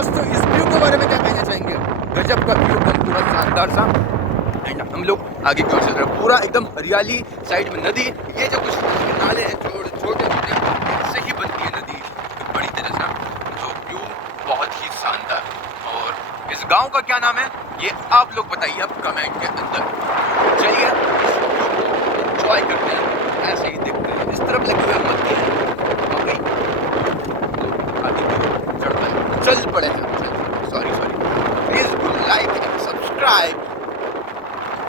दोस्तों इस व्यू के बारे में क्या कहना चाहेंगे? गजब का व्यू, एकदम पूरा शानदार सा। एंड हम लोग आगे की ओर चल रहे हैं, पूरा एकदम हरियाली, साइड में नदी। ये जो कुछ नाले हैं छोटे छोटे, इससे ही बनती है नदी बड़ी तरह से। तो व्यू बहुत ही शानदार। और इस गांव का क्या नाम है ये आप लोग बताइए अब कमेंट के अंदर। चलिए एंजॉय करते हैं, ऐसे ही देखते हैं। इस तरफ लगे हुए मत हैं, आगे की ओर चढ़ पाए, चल पड़े।